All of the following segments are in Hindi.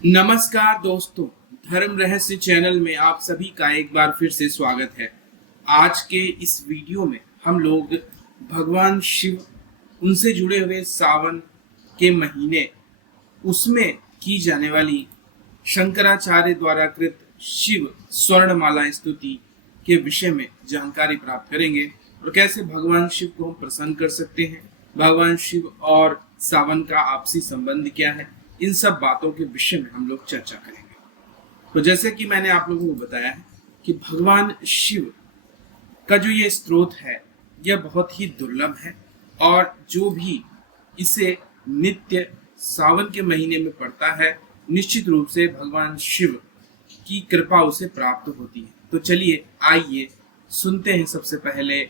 नमस्कार दोस्तों, धर्म रहस्य चैनल में आप सभी का एक बार फिर से स्वागत है। आज के इस वीडियो में हम लोग भगवान शिव, उनसे जुड़े हुए सावन के महीने, उसमें की जाने वाली शंकराचार्य द्वारा कृत शिव स्वर्णमाला स्तुति के विषय में जानकारी प्राप्त करेंगे और कैसे भगवान शिव को हम प्रसन्न कर सकते हैं, भगवान शिव और सावन का आपसी संबंध क्या है, इन सब बातों के विषय में हम लोग चर्चा करेंगे। तो जैसे कि मैंने आप लोगों को बताया है कि भगवान शिव का जो ये स्रोत है यह बहुत ही दुर्लभ है और जो भी इसे नित्य सावन के महीने में पढ़ता है निश्चित रूप से भगवान शिव की कृपा उसे प्राप्त होती है। तो चलिए आइए सुनते हैं सबसे पहले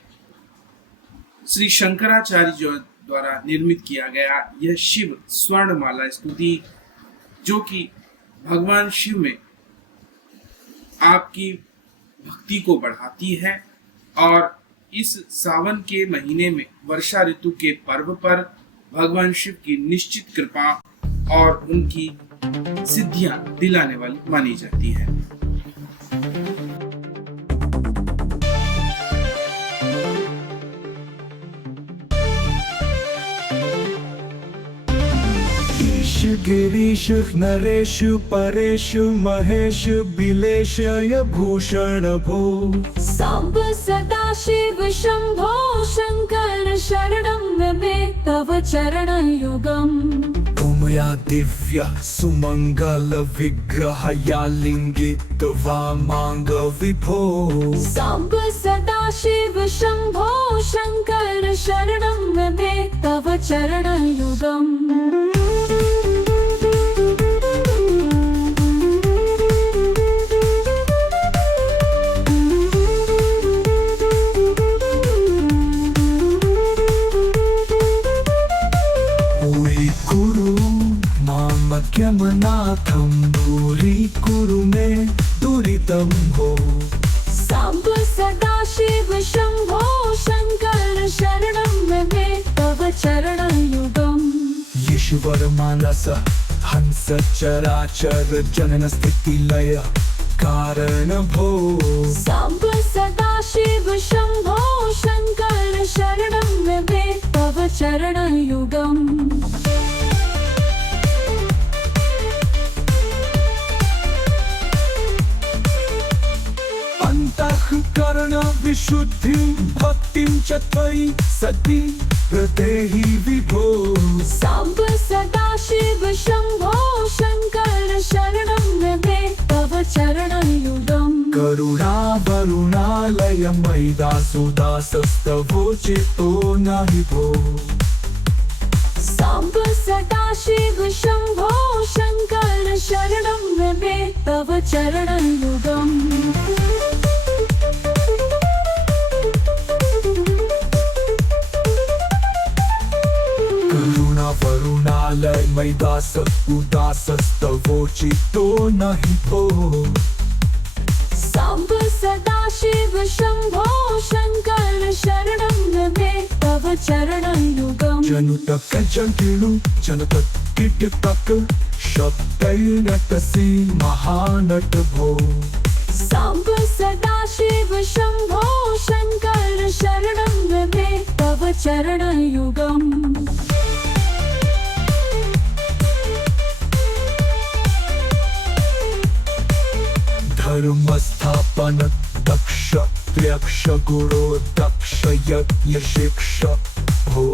श्री शंकराचार्य जो द्वारा निर्मित किया गया यह शिव स्वर्णमाला स्तुति, जो कि भगवान शिव में आपकी भक्ति को बढ़ाती है और इस सावन के महीने में वर्षा ऋतु के पर्व पर भगवान शिव की निश्चित कृपा और उनकी सिद्धियां दिलाने वाली मानी जाती है। गिरीश नरेश परेश महेश बिलेश भूषण भो सांब सदा शिव शंभो शंकर शरणं मे तव चरण युगम। उमया दिव्य सुमंगल विग्रह या लिंगित वामांग विभो सांब सदा शिव शंभो शंकर शरणं मे तव चरण युगम। नाथम दूरी कुरु में दुरितम हो सांब सदा शिव शंभो शंकर शरणं मे तव चरण युगम। ईश्वर मानस हंस चराचर जनन स्थिति लय कारण भो सांब सदा शिव शंभो शंकर शरणं मे तव चरण युगम। करण विशुद्धि भक्तिं च त्वयि सति प्रदेहि विभो सांब सदा शिव शंभो शंकर शरणं मे तव चरण युगम। करुणा वरुणालय मयि दासो दासस्तवोचितो नहि भो सांब सदा शिव शंभो शंकर शरणं मे तव चरण युगम। वरुणालय मयि दास उदासस्तवोचितो नहि भो सांब सदा शिव शंभो शंकर शरणं मे तव चरण युगम। जनुतक जंकिणु जनतक कीटतक शब्दैर्नटसि महानट भो सांब सदा शिव शंभो शंकर शरणं मे तव चरण युगम। धर्म स्थापन दक्ष त्र्यक्ष गुरो दक्ष यज्ञ शिक्ष हो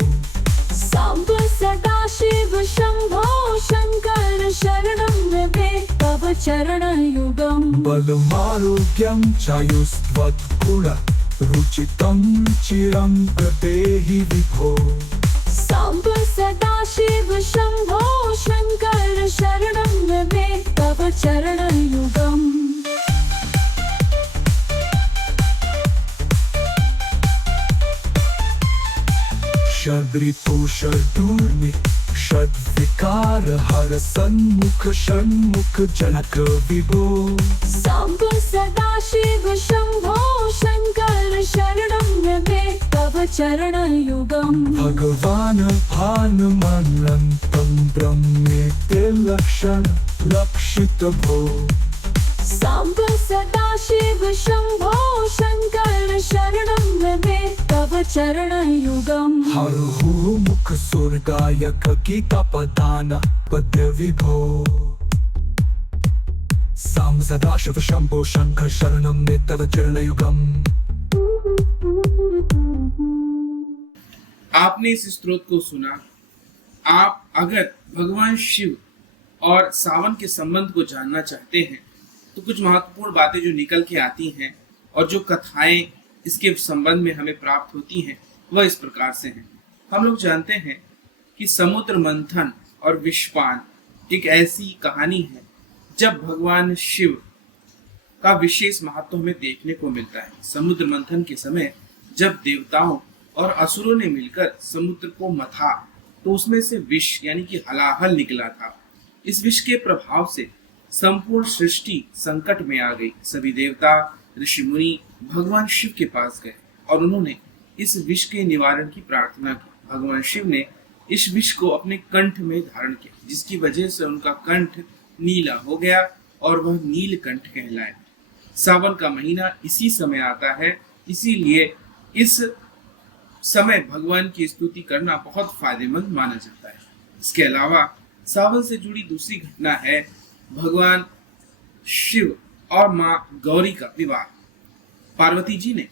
सांब सदा शिव शंभो शंकर शरणं मे तव चरण युगम। बलमारोग्यं चायुस्त्वद्गुण रुचितं चिरं प्रदेहि विभो सांब सदा शिव शंभो शंकर शरणं मे तव चरण युगम। षड्ऋतु षड्ूर्मि षड्विकार हर सन्मुख षण्मुख जनक विभो सांब सदा शिव शंभो शंकर शरणं मे तव चरण युगम। भगवान भानुमन्तं परं ब्रह्मेति लक्षण लक्षित भो साम्ब सदाशिव शम्भो शङ्कर शरणं मे तव चरणयुगम् हरुः मुख स्वर्गाय गीतापदान पद्य विभो साम सदाशिव शंभो शंकर शरणं मे तव चरणयुगम्। आपने इस स्तोत्र को सुना। आप अगर भगवान शिव और सावन के संबंध को जानना चाहते हैं तो कुछ महत्वपूर्ण बातें जो निकल के आती हैं और जो कथाएं इसके संबंध में हमें प्राप्त होती हैं वह इस प्रकार से हैं। हम लोग जानते हैं कि समुद्र मंथन और विषपान एक ऐसी कहानी है जब भगवान शिव का विशेष महत्व हमें देखने को मिलता है। समुद्र मंथन के समय जब देवताओं और असुरों ने मिलकर समुद्र को मथा तो उसमें से विष यानी कि हलाहल निकला था। इस विष के प्रभाव से संपूर्ण सृष्टि संकट में आ गई। सभी देवता ऋषि मुनि भगवान शिव के पास गए और उन्होंने इस विष के निवारण की प्रार्थना की। भगवान शिव ने इस विष को अपने कंठ में धारण किया जिसकी वजह से उनका कंठ नीला हो गया और वह नीलकंठ कहलाए। सावन का महीना इसी समय आता है, इसीलिए इस समय भगवान की स्तुति करना बहुत फायदेमंद माना जाता है। इसके अलावा सावन से जुड़ी दूसरी घटना है भगवान शिव और माँ गौरी का विवाह। पार्वती जी ने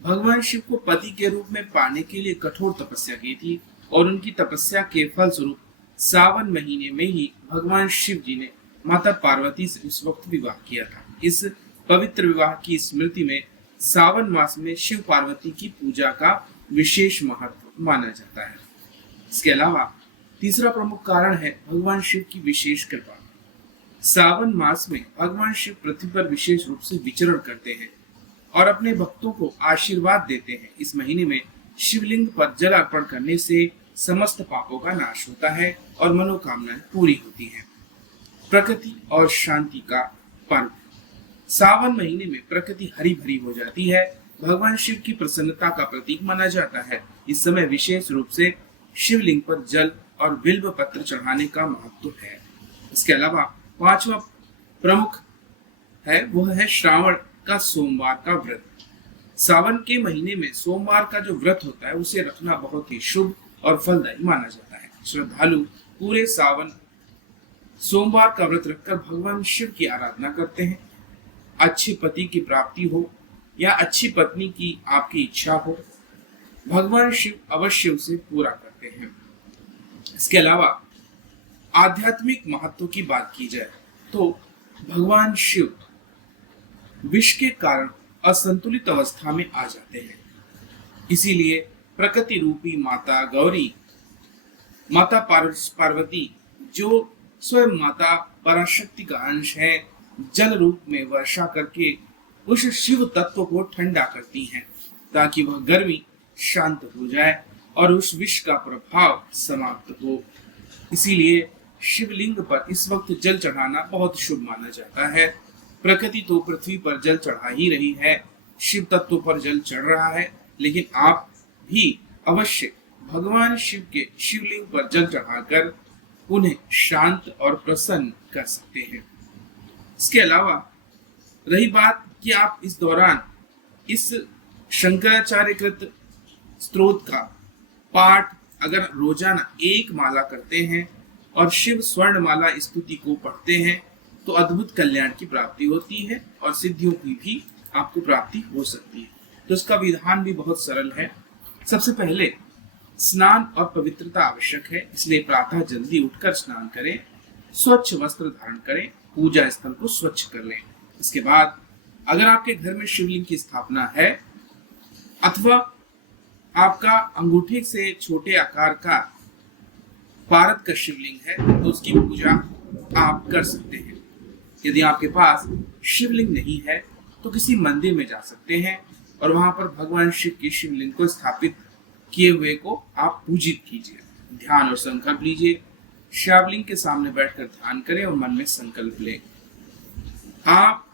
भगवान शिव को पति के रूप में पाने के लिए कठोर तपस्या की थी और उनकी तपस्या के फलस्वरूप सावन महीने में ही भगवान शिव जी ने माता पार्वती से उस वक्त विवाह किया था। इस पवित्र विवाह की स्मृति में सावन मास में शिव पार्वती की पूजा का विशेष महत्व माना जाता है। इसके अलावा तीसरा प्रमुख कारण है भगवान शिव की विशेष कृपा। सावन मास में भगवान शिव पृथ्वी पर विशेष रूप से विचरण करते हैं और अपने भक्तों को आशीर्वाद देते हैं। इस महीने में शिवलिंग पर जल अर्पण करने से समस्त पापों का नाश होता है और मनोकामनाएं पूरी होती हैं। प्रकृति और शांति का पर्व। सावन महीने में प्रकृति हरी भरी हो जाती है, भगवान शिव की प्रसन्नता का प्रतीक माना जाता है। इस समय विशेष रूप से शिवलिंग पर जल और बिल्व पत्र चढ़ाने का महत्व है। इसके अलावा पांचवा प्रमुख है वह है श्रावण का सोमवार का व्रत। सावन के महीने में सोमवार का जो व्रत होता है उसे रखना बहुत ही शुभ और फलदायी माना जाता है। श्रद्धालु पूरे सावन सोमवार का व्रत रखकर भगवान शिव की आराधना करते हैं। अच्छे पति की प्राप्ति हो या अच्छी पत्नी की आपकी इच्छा हो, भगवान शिव अवश्य उसे पूरा करते हैं। इसके अलावा आध्यात्मिक महत्व की बात की जाए तो भगवान शिव विष के कारण असंतुलित अवस्था में आ जाते हैं। इसीलिए प्रकृति रूपी माता गौरी, माता पार्वती जो स्वयं माता पराशक्ति का अंश है, जल रूप में वर्षा करके उस शिव तत्व को ठंडा करती हैं ताकि वह गर्मी शांत हो जाए और उस विष का प्रभाव समाप्त हो। इसीलिए शिवलिंग पर इस वक्त जल चढ़ाना बहुत शुभ माना जाता है। प्रकृति तो पृथ्वी पर जल चढ़ा ही रही है, शिव तत्व पर जल चढ़ रहा है, लेकिन आप भी अवश्य भगवान शिव के शिवलिंग पर जल चढ़ाकर उन्हें शांत और प्रसन्न कर सकते हैं। इसके अलावा रही बात कि आप इस दौरान इस शंकराचार्य कृत स्तोत्र का पाठ अगर रोजाना एक माला करते हैं और शिव स्वर्ण माला स्तुति को पढ़ते हैं तो अद्भुत कल्याण की प्राप्ति होती है और सिद्धियों की भी आपको प्राप्ति हो सकती है। तो इसका विधान भी बहुत सरल है। सबसे पहले स्नान और पवित्रता आवश्यक है, इसलिए प्रातः जल्दी उठकर स्नान करें, स्वच्छ वस्त्र धारण करें, पूजा स्थल को स्वच्छ कर लें। इसके बाद अगर आपके घर में शिवलिंग की स्थापना है अथवा आपका अंगूठे से छोटे आकार का पारद का शिवलिंग है तो उसकी पूजा आप कर सकते हैं। यदि आपके पास शिवलिंग नहीं है तो किसी मंदिर में जा सकते हैं और वहां पर भगवान शिव की शिवलिंग को स्थापित किए हुए को आप पूजित कीजिए। ध्यान और संकल्प लीजिए। शिवलिंग के सामने बैठकर ध्यान करें और मन में संकल्प लें। आप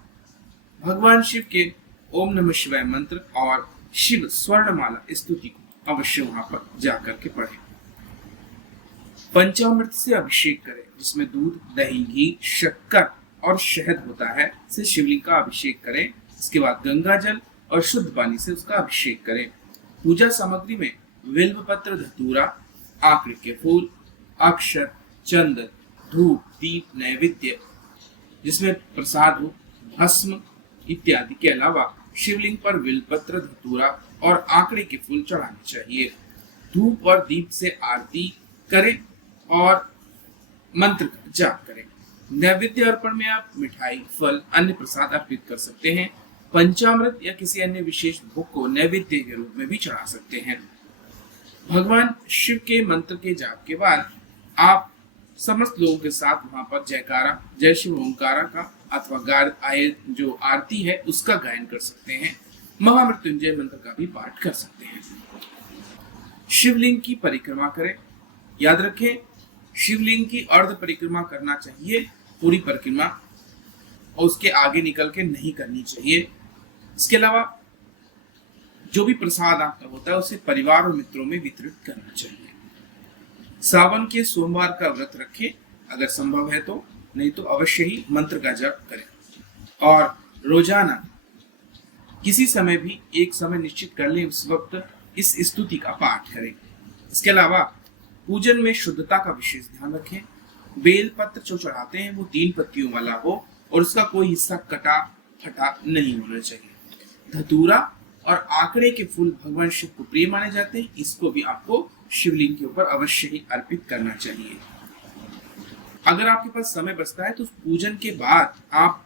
भगवान शिव के ओम नमः शिवाय मंत्र और शिव स्वर्णमाला स्तुति को अवश्य वहां पर जाकर के पढ़ें। पंचामृत से अभिषेक करें, जिसमें दूध, दही, घी, शक्कर और शहद होता है, से शिवलिंग का अभिषेक करें। इसके बाद गंगा जल और शुद्ध पानी से उसका अभिषेक करें। पूजा सामग्री में बिल्व पत्र, धतूरा, आकड़ के फूल, अक्षर, चंदन, धूप, दीप, नैवेद्य जिसमें प्रसाद हो, भस्म इत्यादि के अलावा शिवलिंग पर बिल्वपत्र, धतूरा और आंकड़े के फूल चढ़ाने चाहिए। धूप और दीप से आरती करें और मंत्र का जाप करें। नैवेद्य अर्पण में आप मिठाई, फल, अन्य प्रसाद अर्पित कर सकते हैं। पंचामृत या किसी अन्य विशेष भोग को नैवेद्य के रूप में भी चढ़ा सकते हैं। भगवान शिव के मंत्र के जाप के बाद आप समस्त लोगों के साथ वहां पर जयकारा, जय शिव ओंकारा का अथवा जो आरती है उसका गायन कर सकते हैं। महामृत्युंजय मंत्र का भी पाठ कर सकते हैं। शिवलिंग की परिक्रमा करें। याद रखें, शिवलिंग की अर्ध परिक्रमा करना चाहिए, पूरी परिक्रमा और उसके आगे निकल के नहीं करनी चाहिए। इसके अलावा जो भी प्रसाद आपका होता है उसे परिवार और मित्रों में वितरित करना चाहिए। सावन के सोमवार का व्रत रखें अगर संभव है तो, नहीं तो अवश्य ही मंत्र का जप करें और रोजाना किसी समय भी एक समय निश्चित कर लें, उस वक्त इस स्तुति का पाठ करें। इसके अलावा पूजन में शुद्धता का विशेष ध्यान रखें। बेल पत्र जो चढ़ाते हैं वो 3 पत्तियों वाला हो और उसका कोई हिस्सा कटा फटा नहीं होना चाहिए। धतूरा और आंकड़े के फूल भगवान शिव को प्रिय माने जाते हैं, इसको भी आपको शिवलिंग के ऊपर अवश्य ही अर्पित करना चाहिए। अगर आपके पास समय बचता है तो पूजन के बाद आप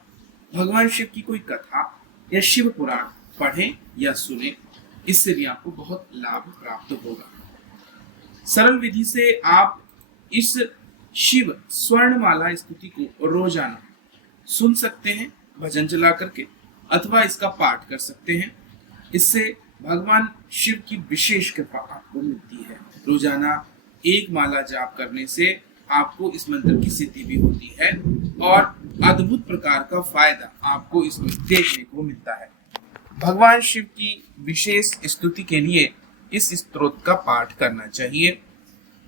भगवान शिव की कोई कथा या शिव पुराण पढ़ें या सुने, इससे भी आपको बहुत लाभ प्राप्त होगा। सरल विधि से आप इस शिव स्वर्णमाला स्तुति को रोजाना सुन सकते हैं भजन चला करके, अथवा इसका पाठ कर सकते हैं। इससे भगवान शिव की विशेष कृपा आपको मिलती है। रोजाना एक माला जाप करने से आपको इस मंत्र की सिद्धि भी होती है और अद्भुत प्रकार का फायदा आपको इसमें देखने को मिलता है। भगवान शिव की विशेष स्तुति के लिए इस स्तोत्र का पाठ करना चाहिए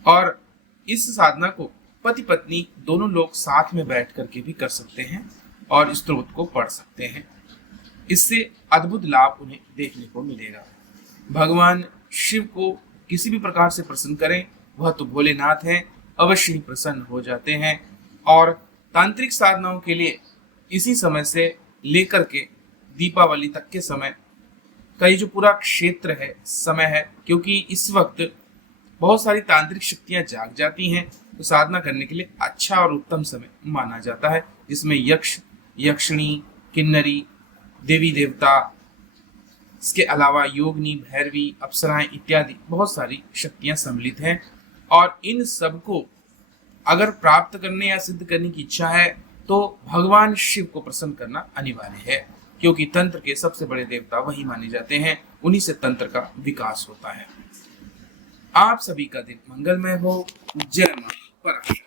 और इस साधना को पति पत्नी दोनों लोग साथ में बैठ करके भी कर सकते हैं और स्तोत्र को पढ़ सकते हैं। इससे अद्भुत लाभ उन्हें देखने को मिलेगा। भगवान शिव को किसी भी प्रकार से प्रसन्न करें, वह तो भोलेनाथ हैं, अवश्य ही प्रसन्न हो जाते हैं। और तांत्रिक साधनाओं के लिए इसी समय से लेकर के दीपावली तक के समय का ये जो पूरा क्षेत्र है, समय है, क्योंकि इस वक्त बहुत सारी तांत्रिक शक्तियां जाग जाती हैं, तो साधना करने के लिए अच्छा और उत्तम समय माना जाता है, जिसमें यक्ष, यक्षिणी, किन्नरी, देवी देवता, इसके अलावा योगिनी, भैरवी, अप्सराएं इत्यादि बहुत सारी शक्तियां सम्मिलित हैं। और इन सब को अगर प्राप्त करने या सिद्ध करने की इच्छा है तो भगवान शिव को प्रसन्न करना अनिवार्य है, क्योंकि तंत्र के सबसे बड़े देवता वही माने जाते हैं, उन्हीं से तंत्र का विकास होता है। आप सभी का दिन मंगलमय हो। जय मां पराशक्ति।